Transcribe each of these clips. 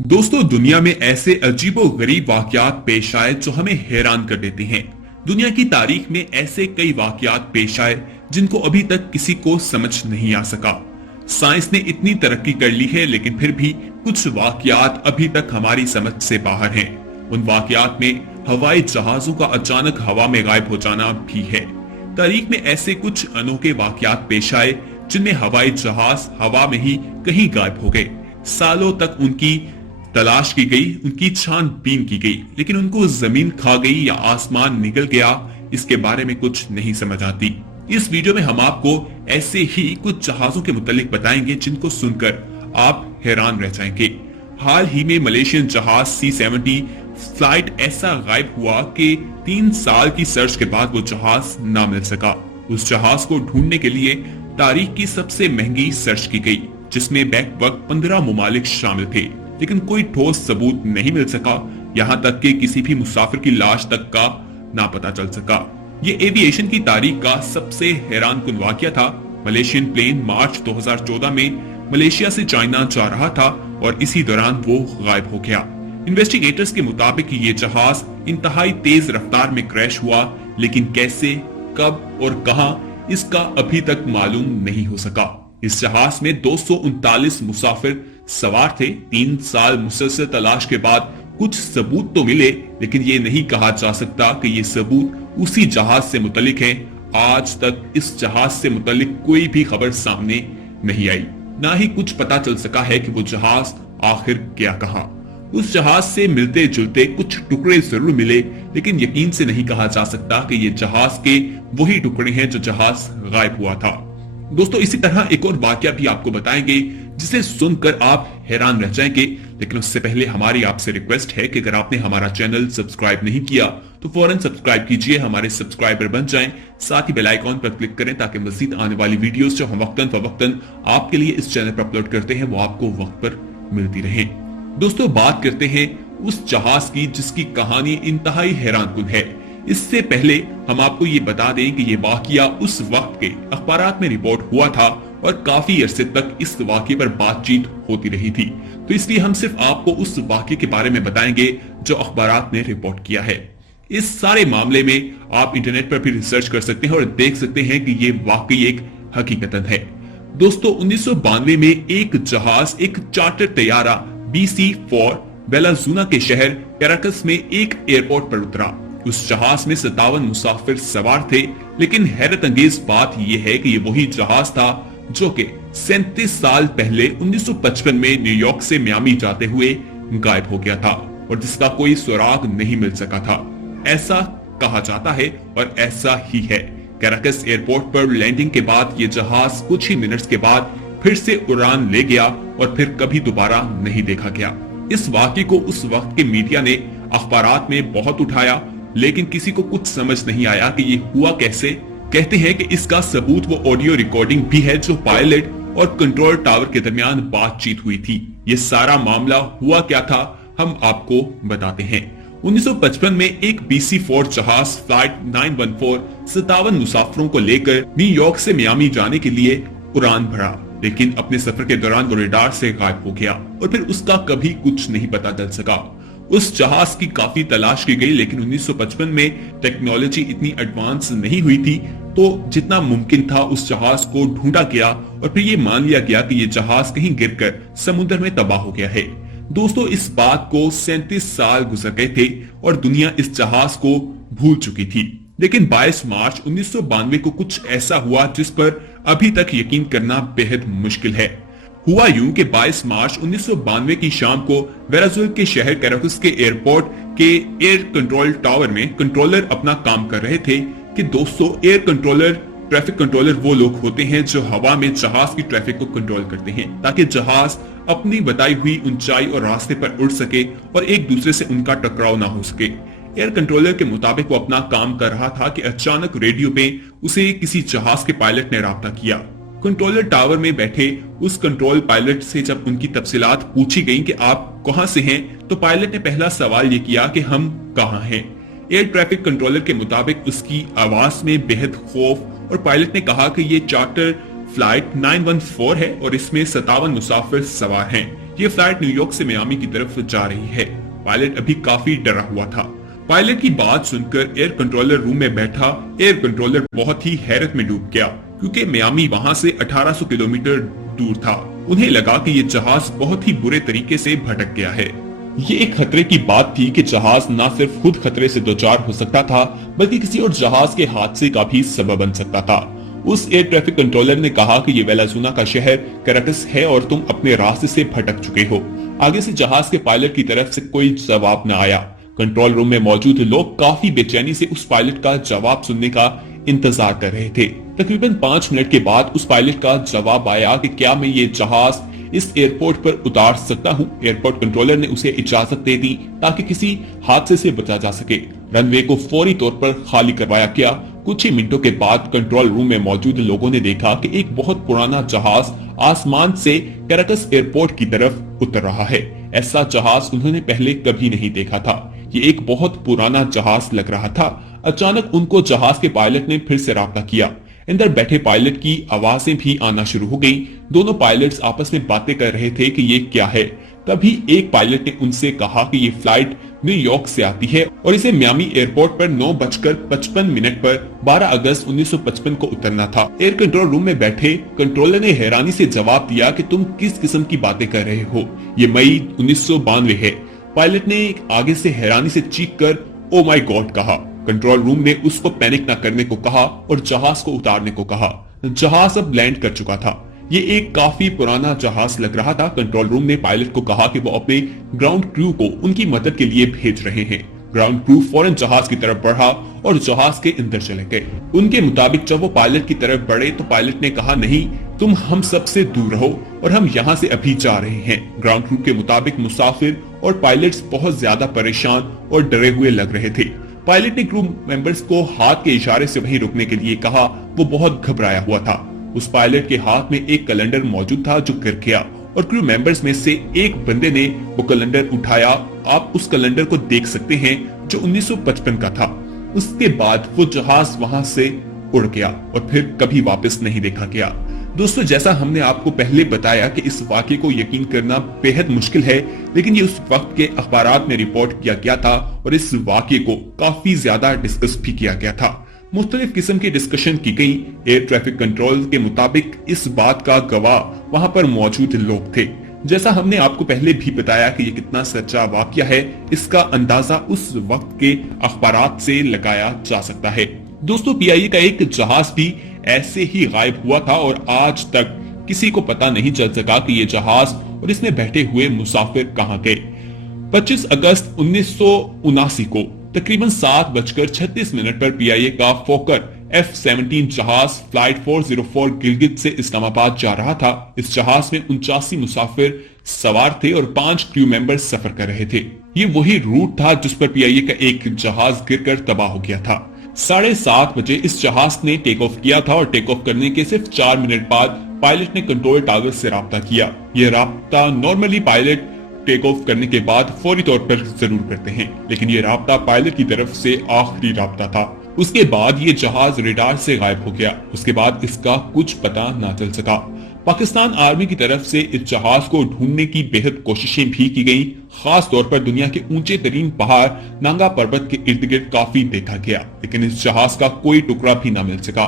दोस्तों, दुनिया में ऐसे अजीबोगरीब वाकयात पेश आए जो हमें हैरान कर देते हैं। दुनिया की तारीख में ऐसे कई वाकयात पेश आए जिनको अभी तक किसी को समझ नहीं आ सका। साइंस ने इतनी तरक्की कर ली है, लेकिन फिर भी कुछ वाकयात अभी तक हमारी समझ से बाहर हैं। उन वाकयात में हवाई जहाजों का अचानक हवा में गायब हो जाना भी है। तारीख में ऐसे कुछ अनोखे वाकयात पेश आए जिनमें हवाई जहाज हवा में ही कहीं गायब हो गए। सालों तक उनकी तलाश की गई, उनकी छानबीन की गई, लेकिन उनको जमीन खा गई या आसमान निगल गया, इसके बारे में कुछ नहीं समझ आती। इस वीडियो में हम आपको ऐसे ही कुछ जहाजों के मुतालिक बताएंगे जिनको सुनकर आप हैरान रह जाएंगे। हाल ही में मलेशियन जहाज C-70 फ्लाइट ऐसा गायब हुआ कि 3 साल की सर्च के बाद वो जहाज ना मिल सका। उस जहाज को ढूंढने के लिए तारीख की सबसे महंगी सर्च की गई, जिसमें बैक वक्त 15 मुमालिक शामिल थे, लेकिन कोई ठोस सबूत नहीं मिल सका। यहाँ तक कि किसी भी मुसाफिर की लाश तक का ना पता चल सका। ये एविएशन की तारीख का सबसे हैरानकुन वाकया था। मलेशियन प्लेन मार्च 2014 में मलेशिया से चाइना जा रहा था और इसी दौरान वो गायब हो गया। इन्वेस्टिगेटर्स के मुताबिक ये जहाज इंतहाई तेज रफ्तार में क्रैश हुआ, लेकिन कैसे, कब और कहां, इसका अभी तक मालूम नहीं हो सका। इस जहाज में 239 मुसाफिर सवार थे। 3 साल मुसलसल तलाश के बाद कुछ सबूत तो मिले, लेकिन ये नहीं कहा जा सकता कि ये सबूत उसी जहाज से मुतल्लिक हैं। आज तक इस जहाज से मुतल्लिक कोई भी खबर सामने नहीं आई, ना ही कुछ पता चल सका है कि वो जहाज आखिर गया कहां। उस जहाज से मिलते जुलते कुछ टुकड़े जरूर मिले, लेकिन यकीन से नहीं कहा जा सकता कि ये जहाज के वही टुकड़े हैं जो जहाज गायब हुआ था। दोस्तों, इसी तरह एक और वाकया भी आपको बताएंगे जिसे सुनकर आप हैरान रह जाएंगे, लेकिन उससे पहले हमारी आपसे रिक्वेस्ट है कि अगर आपने हमारा चैनल सब्सक्राइब नहीं किया तो फौरन सब्सक्राइब कीजिए, हमारे सब्सक्राइबर बन जाएं। साथ ही बेल आइकॉन पर क्लिक करें ताकि मजीद आने वाली वीडियोस जो हम वक्तन फवक्तन आपके लिए इस चैनल पर अपलोड करते हैं वो आपको वक्त पर मिलती रहे। दोस्तों, बात करते हैं उस जहाज की जिसकी कहानी इंतहाई हैरानकुन है। इससे पहले हम आपको ये बता दें कि ये वाकया उस वक्त के अखबारात में रिपोर्ट हुआ था और काफी अरसे तक इस वाकये पर बातचीत होती रही थी, तो इसलिए हम सिर्फ आपको उस वाकये के बारे में बताएंगे जो अखबारात ने रिपोर्ट किया है। इस सारे मामले में आप इंटरनेट पर भी रिसर्च कर सकते हैं और देख सकते हैं कि ये वाकई एक हकीकतन है। दोस्तों, 1992 में एक जहाज, एक चार्टर तैयारा BC-4 बेलाजूना के शहर कैराकस में एक एयरपोर्ट पर उतरा। उस जहाज में 57 मुसाफिर सवार थे, लेकिन हैरत अंगेज बात यह है कि ये वही जहाज था जो कि 37 साल पहले 1955 में न्यूयॉर्क से मियामी जाते हुए गायब हो गया था और जिसका कोई सुराग नहीं मिल सका था। ऐसा कहा जाता है और ऐसा ही है। कैराकस एयरपोर्ट पर लैंडिंग के बाद ये जहाज कुछ ही मिनट्स के बाद फिर से उड़ान ले गया और फिर कभी दोबारा नहीं देखा गया। इस वाकये को उस वक्त के मीडिया ने अखबारात में बहुत उठाया, लेकिन किसी को कुछ समझ नहीं आया कि ये हुआ कैसे। कहते हैं कि इसका सबूत वो ऑडियो रिकॉर्डिंग भी है जो पायलट और कंट्रोल टावर के दरमियान बातचीत हुई थी। ये सारा मामला हुआ क्या था, हम आपको बताते हैं। 1955 में एक BC-4 जहाज फ्लाइट 914 57 मुसाफिरों को लेकर न्यूयॉर्क से मियामी जाने के लिए उड़ान भरा, लेकिन अपने सफर के दौरान वो रडार से गायब हो गया और फिर उसका कभी कुछ नहीं पता चल सका। उस जहाज की काफी तलाश की गई, लेकिन 1955 में टेक्नोलॉजी इतनी एडवांस नहीं हुई थी, तो जितना मुमकिन था उस जहाज को ढूंढा गया और फिर ये मान लिया गया कि ये जहाज कहीं गिरकर समुद्र में तबाह हो गया है। दोस्तों, इस बात को 37 साल गुजर गए थे और दुनिया इस जहाज को भूल चुकी थी, लेकिन 22 मार्च 1992 को कुछ ऐसा हुआ जिस पर अभी तक यकीन करना बेहद मुश्किल है। हुआ यूं कि 22 मार्च 1992 की शाम को वेराजुल के शहर कैराकस के एयरपोर्ट के एयर कंट्रोल टावर में कंट्रोलर अपना काम कर रहे थे कि दोस्तों, एयर कंट्रोलर, ट्रैफिक कंट्रोलर वो लोग होते हैं जो हवा में जहाज की ट्रैफिक को कंट्रोल करते हैं ताकि जहाज अपनी बताई हुई ऊंचाई और रास्ते पर उड़ सके और एक दूसरे से उनका टकराव ना हो सके। एयर कंट्रोलर के मुताबिक वो अपना काम कर रहा था कि अचानक रेडियो पे उसे किसी जहाज के पायलट ने राब्ता किया। कंट्रोलर टावर में बैठे उस कंट्रोल पायलट से जब उनकी तफसीलात पूछी गई कि आप कहां से हैं, तो पायलट ने पहला सवाल ये किया कि हम कहां हैं। एयर ट्रैफिक कंट्रोलर के मुताबिक उसकी आवाज में बेहद खौफ और पायलट ने कहा कि ये चार्टर फ्लाइट 914 है और इसमें 57 मुसाफिर सवार हैं। ये फ्लाइट न्यूयॉर्क से मियामी की तरफ जा रही है। पायलट अभी काफी डरा हुआ था। पायलट की बात सुनकर एयर कंट्रोलर रूम में बैठा एयर कंट्रोलर बहुत ही हैरत में डूब गया, क्योंकि मियामी वहां से 1800 किलोमीटर दूर था। उन्हें लगा कि ये जहाज बहुत ही बुरे तरीके से भटक गया है। ये एक खतरे की बात थी कि जहाज न सिर्फ खुद खतरे से दोचार हो सकता था, बल्कि किसी और जहाज के हादसे का भी सबब बन सकता था। उस एयर ट्रैफिक कंट्रोलर ने कहा कि ये वेनेजुएला का शहर कैराकस है और तुम अपने रास्ते से भटक चुके हो। आगे से जहाज के पायलट की तरफ से कोई जवाब न आया। कंट्रोल रूम में मौजूद लोग काफी बेचैनी से उस पायलट का जवाब सुनने का इंतजार कर रहे थे। तकरीबन 5 मिनट के बाद उस पायलट का जवाब आया कि क्या मैं ये जहाज इस एयरपोर्ट पर उतार सकता हूँ। एयरपोर्ट कंट्रोलर ने उसे इजाजत दे दी ताकि किसी हादसे से बचा जा सके। रनवे को फौरी तौर पर खाली करवाया गया। कुछ ही मिनटों के बाद कंट्रोल रूम में मौजूद लोगों ने देखा कि एक बहुत पुराना जहाज आसमान से कैराकस एयरपोर्ट की तरफ उतर रहा है। ऐसा जहाज उन्होंने पहले कभी नहीं देखा था। ये एक बहुत पुराना जहाज लग रहा था। अचानक उनको जहाज के पायलट ने फिर से राब्ता किया। अंदर बैठे पायलट की आवाजें भी आना शुरू हो गईं। दोनों पायलट्स आपस में बातें कर रहे थे कि ये क्या है। तभी एक पायलट ने उनसे कहा कि ये फ्लाइट न्यूयॉर्क से आती है और इसे मियामी एयरपोर्ट पर 9:55 पर 12 अगस्त 1955 को उतरना था। एयर कंट्रोल रूम में बैठे कंट्रोलर ने हैरानी से जवाब दिया कि तुम किस किस्म की बातें कर रहे हो, ये मई 1992 है। पायलट ने आगे से हैरानी से चीख कर ओ माय गॉड कहा। कंट्रोल रूम ने उसको पैनिक न करने को कहा और जहाज को उतारने को कहा। जहाज अब लैंड कर चुका था। ये एक काफी पुराना जहाज लग रहा था। कंट्रोल रूम ने पायलट को कहा कि वो अपने ग्राउंड क्रू को उनकी मदद के लिए भेज रहे हैं। ग्राउंड क्रू फौरन जहाज की तरफ बढ़ा और जहाज के अंदर चले गए। उनके मुताबिक जब वो पायलट की तरफ बढ़े तो पायलट ने कहा, नहीं, तुम हम सबसे दूर रहो और हम यहाँ से अभी जा रहे हैं। ग्राउंड क्रू के मुताबिक मुसाफिर और पायलट्स बहुत ज्यादा परेशान और डरे हुए लग रहे थे। पायलट ने क्रू मेंबर्स को हाथ के इशारे से वहीं रुकने के लिए कहा। वो बहुत घबराया हुआ था। उस पायलट के हाथ में एक कैलेंडर मौजूद था जो गिर गया और क्रू मेंबर्स में से एक बंदे ने वो कैलेंडर उठाया। आप उस कैलेंडर को देख सकते हैं जो 1955 का था। उसके बाद वो जहाज वहां से उड़ गया और फिर कभी वापस नहीं देखा गया। दोस्तों, जैसा हमने आपको पहले बताया कि इस वाक़े को यकीन करना बेहद मुश्किल है, लेकिन ये उस वक्त के अखबारात में रिपोर्ट किया गया था और इस वाक़े को काफी ज्यादा डिस्कस भी किया गया था। मुख्तलिफ किस्म की डिस्कशन की गई। एयर ट्रैफिक कंट्रोल के मुताबिक इस बात का गवाह वहां पर मौजूद लोग थे। जैसा हमने आपको पहले भी बताया कि ये कितना सच्चा वाकया है, इसका अंदाजा उस वक्त के अखबारात से लगाया जा सकता है। दोस्तों, पीआईए का एक जहाज भी ऐसे ही गायब हुआ था और आज तक किसी को पता नहीं चल सका कि ये जहाज और इसमें बैठे हुए मुसाफिर कहां गए। 25 अगस्त 1979 को तकरीबन 7:36 पर पीआईए का फोकर F-17 जहाज फ्लाइट 404 गिलगित से इस्लामाबाद जा रहा था। इस जहाज में 79 मुसाफिर सवार थे और 5 क्रू मेंबर सफर कर रहे थे। ये वही रूट था जिस पर पीआईए का एक जहाज गिरकर तबाह हो गया था। 7:30 बजे इस जहाज ने टेक ऑफ किया था और टेक ऑफ करने के सिर्फ 4 मिनट बाद पायलट ने कंट्रोल टावर से राब्ता किया। ये राब्ता नॉर्मली पायलट टेक ऑफ करने के बाद फौरी तौर पर जरूर करते हैं, लेकिन ये राब्ता पायलट की तरफ से आखिरी राब्ता था। उसके बाद ये जहाज रेडार से गायब हो गया। उसके बाद इसका कुछ पता ना चल सका। पाकिस्तान आर्मी की तरफ से इस जहाज को ढूंढने की बेहद कोशिशें भी की गईं। खास तौर पर दुनिया के ऊंचे तरीन पहाड़ नांगा पर्वत के इर्द गिर्द काफी देखा गया, लेकिन इस जहाज का कोई टुकड़ा भी न मिल सका।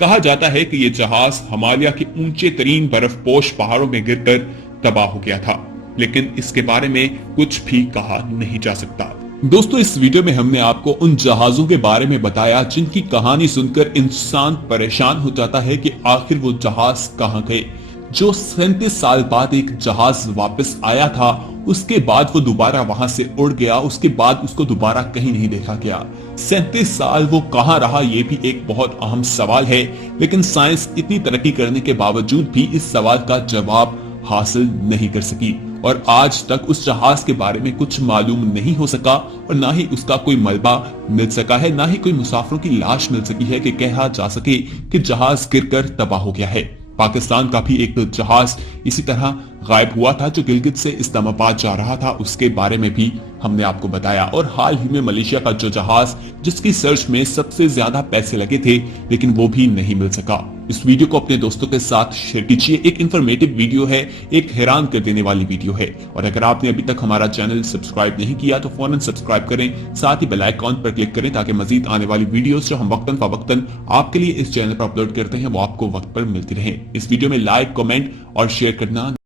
कहा जाता है कि ये जहाज हिमालय के ऊंचे तरीन बर्फपोश पहाड़ों में गिरकर तबाह हो गया था, लेकिन इसके बारे में कुछ भी कहा नहीं जा सकता। दोस्तों, इस वीडियो में हमने आपको उन जहाजों के बारे में बताया जिनकी कहानी सुनकर इंसान परेशान हो जाता है कि आखिर वो जहाज कहां गए। जो 37 साल बाद एक जहाज वापस आया था, उसके बाद वो दोबारा वहां से उड़ गया। उसके बाद उसको दोबारा कहीं नहीं देखा गया। 37 साल वो कहां रहा, ये भी एक बहुत अहम सवाल है, लेकिन साइंस इतनी तरक्की करने के बावजूद भी इस सवाल का जवाब हासिल नहीं कर सकी और आज तक उस जहाज के बारे में कुछ मालूम नहीं हो सका और ना ही उसका कोई मलबा मिल सका है, ना ही कोई मुसाफिरों की लाश मिल सकी है कि कहा जा सके कि जहाज गिरकर तबाह हो गया है। पाकिस्तान का भी एक जहाज इसी तरह गायब हुआ था जो गिलगित से इस्लामाबाद जा रहा था, उसके बारे में भी हमने आपको बताया। और हाल ही में मलेशिया का जो जहाज जिसकी सर्च में सबसे ज्यादा पैसे लगे थे, लेकिन वो भी नहीं मिल सका। इस वीडियो को अपने दोस्तों के साथ शेयर कीजिए। एक इंफॉर्मेटिव वीडियो है, एक हैरान कर देने वाली वीडियो है। और अगर आपने अभी तक हमारा चैनल सब्सक्राइब नहीं किया तो फौरन सब्सक्राइब करें, साथ ही बेल आइकॉन पर क्लिक करें ताकि मजीद आने वाली वीडियोस जो हम वक्तन फवक्तन आपके लिए इस चैनल पर अपलोड करते हैं वो आपको वक्त पर मिलती रहे। इस वीडियो में लाइक, कमेंट और शेयर करना